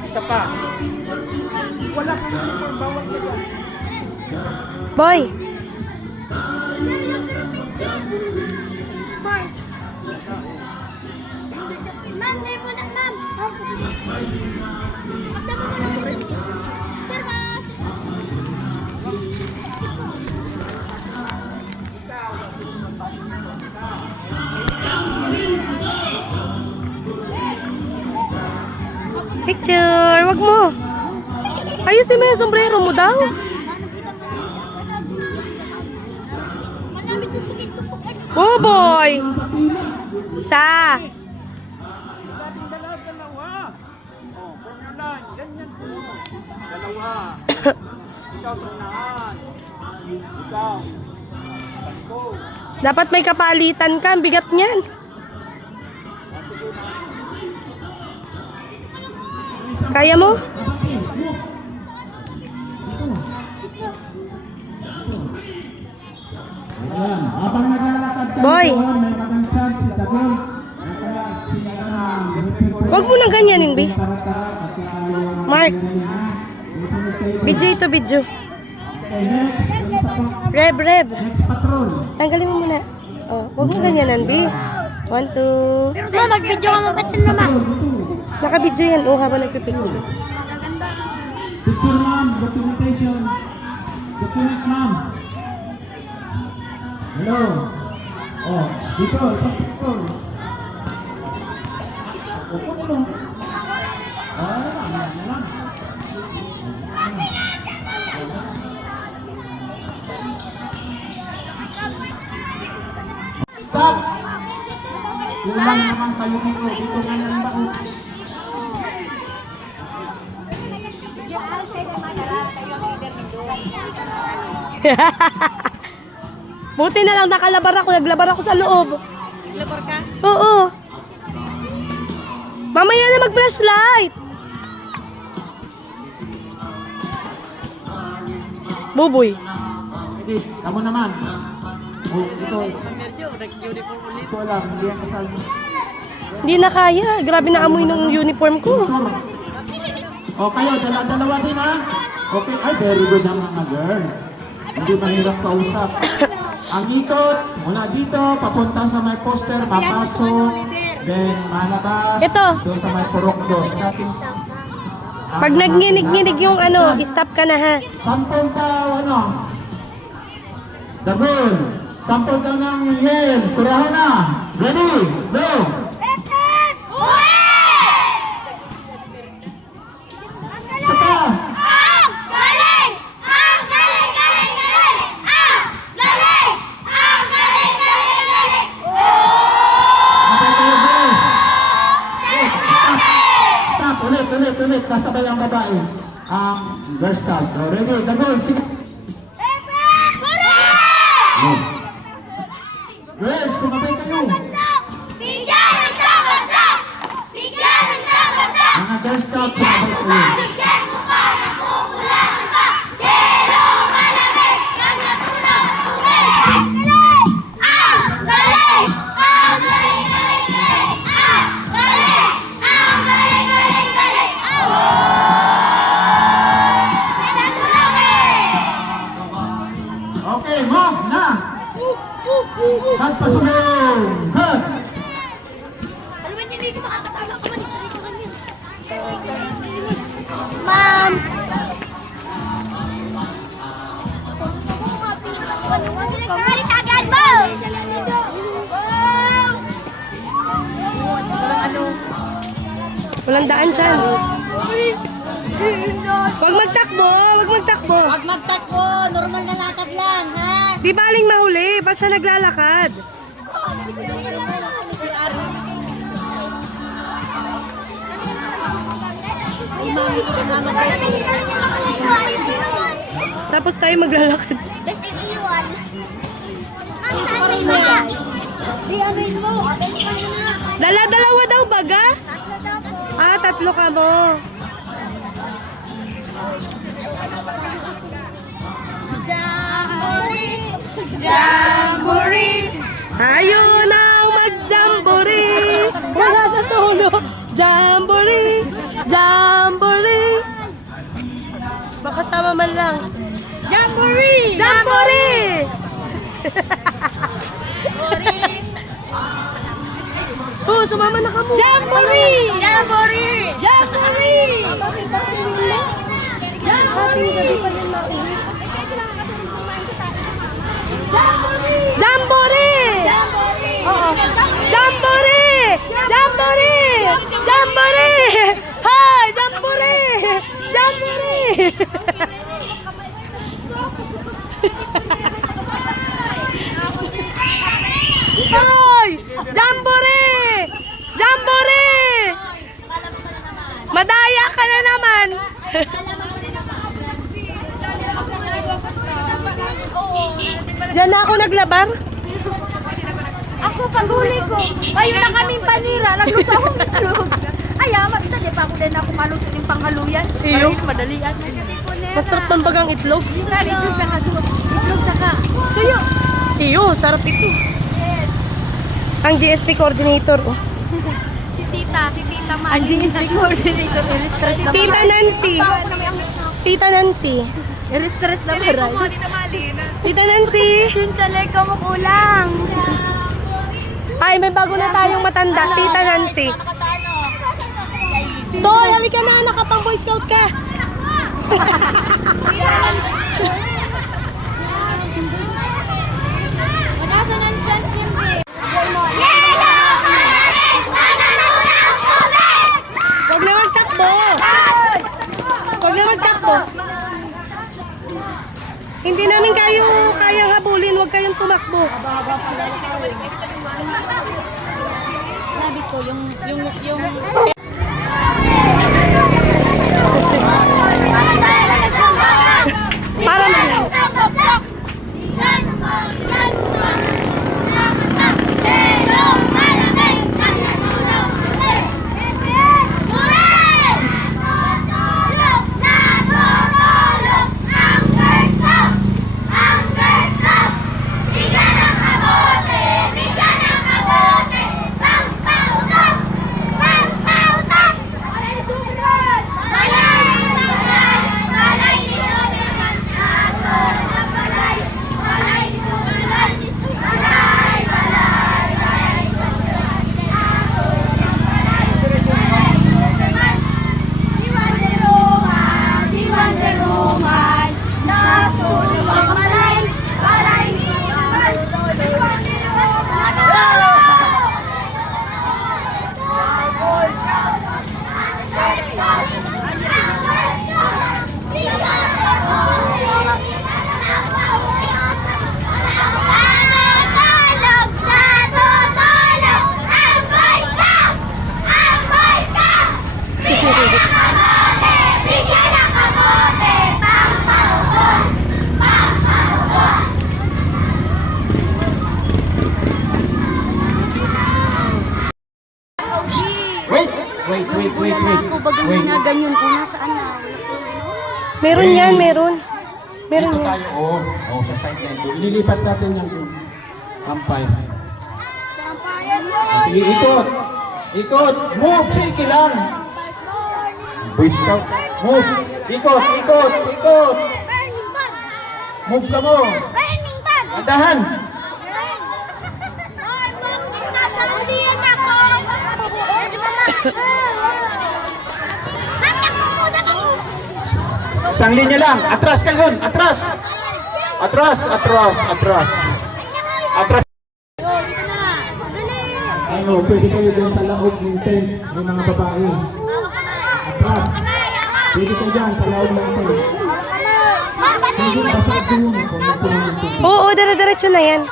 Isa pa. Wala kang uniform, bawal ka dyan. Boy! Ma'am, tayo po na, ma'am. Picture! Wag mo! Ayusin mo yung sombrero mo daw. Oh boy! Sa! Dalawa. Oh, from your line. Ganyan po. Dalawa. Ikaw sa unahan. Ikaw. Go. Dapat may kapalitan ka. Ang bigat niyan. Kaya mo? Ayan, habang naglalakad kayo Boy. doon, may magandang chance si Dagol. Kaya sila na Wag mo nang ganyanin, B. Mark. Video ito, video. Okay, next. Yung isa pa- Rev. Next patrol. Tanggalin mo muna. Oh, wag mo ganyanan, B. 1, 2. Ma'am, mag-video ka mabatin mo, ma'am. Naka-video yan, oh, habang nagpipicture. Picture ma'am, documentation. Document ma'am. Hello. Oh, dito, sa picture. Opo mo. Ano lang. Stop! Ilan naman kayo dito? Dito ganyan ba? Buti na lang nakalabar ako. Naglabar ako sa loob. Naglabar ka? Oo. Mamaya na mag-flashlight. Buboy. Hindi, kamu naman. Oh, ito. Ito lang, hindi yan kasal. Hindi na kaya. Grabe na amoy ng uniform ko. O kayo, dalawa din ha? Okay, ay very good ang mga girl. Hindi mahirap kausap. Ang ikot, mula dito, papunta sa may poster, papasok, then malabas, Ito. doon sa may purok dos. Pag nagnginig-nginig yung ano, stop ka na ha. Sampol daw, ano? Dagol. Sampol daw ng yel. Kurahan na. Ready? Go! Saka! Ang galing! Ang galing, galing, galing! Ang galing! Ang galing, galing, galing! Okay kayo, boys. Stop. Ulit. Kasabay ang babae. Ang girl scout. O, ready? Dagol. Sige. Go. Girls, tumabay kayo. Bigyan ng sabasa! Bigyan ng sabasa! Mga girl scout, tumabay kayo. Bigyan mo pa! Nakukulangan pa! Pero malamig! Nang natulog! Ang galing! Ang galing! Ang galing, galing, galing! Ang galing! Ang galing, galing, galing! Okay, move na. At pasulong. Hug. Ano ba hindi ko makakatalo ko man? Ma'am! Galit agad mo! Walang daan dyan. Huwag magtakbo. Huwag magtakbo, normal na lakad lang, ha? Di baling mahuli. Basta naglalakad. Tapos tayo maglalakad. Best in iwan. Ang sasay ba? Di amin mo. Dala-dalawa daw baga? Tatlo daw po. Ah, tatlo ka mo. Jamboree! Jamboree! Ayun ang mag-jamboree! Jamboree! Baka sama man lang. Jamboree! Jamboree! Oh, sumama na ka mo. Jamboree! Jamboree! Jamboree! Jamboree! Oo. Jamboree! Jamboree! Jamboree! Hi! Jamboree! Jamboree! Hoy! Jamboree! Jamboree! Madaya ka na naman. Diyan na ako naglabar. Ako, paghuli ko. Ayun na kaming panira. Nagluto akong itlog. Ay, magita, di pa ako din ako maluto ng panghaluyan. Iyo. Madalian. Masarap ng bagang itlog. Itlog saka suot. Itlog saka. Tuyo. Iyo, sarap ito. Ang GSP coordinator. Oh. Si Tita Ma. Ang GSP coordinator. I-stress na Tita Nancy. Tita Nancy. I-stress na maray. Tita Nancy. Yung chaleka mo kulang. Ay, may bago na tayong matanda. Tita Nancy. Stoy, halika na. Nakapang Boy Scout ka. Nasaan ang champion eh? Huwag na magtakbo. Huwag na magtakbo. Hindi namin kayo kayang habulin. Huwag kayong tumakbo. Sabi ko, yung Para Wait. ako bagang ginaganyan ko. Nasaan na? meron yan, meron. Meron Dito yan. tayo, sa side line ko. Ililipat natin yung kampay. Sige, ikot. Move, sige lang. Boy Scout, move. Ikot. Move ka mo. Andahan. Isang linya lang. Atras ka yun. Atras. Ano, pwede kayo dyan sa laog ng tent ng mga babae. Atras. Pwede kayo dyan sa laog ng tent. Hindi basag doon kung magpunan ng tubig. Oo, dire-diretso na yan.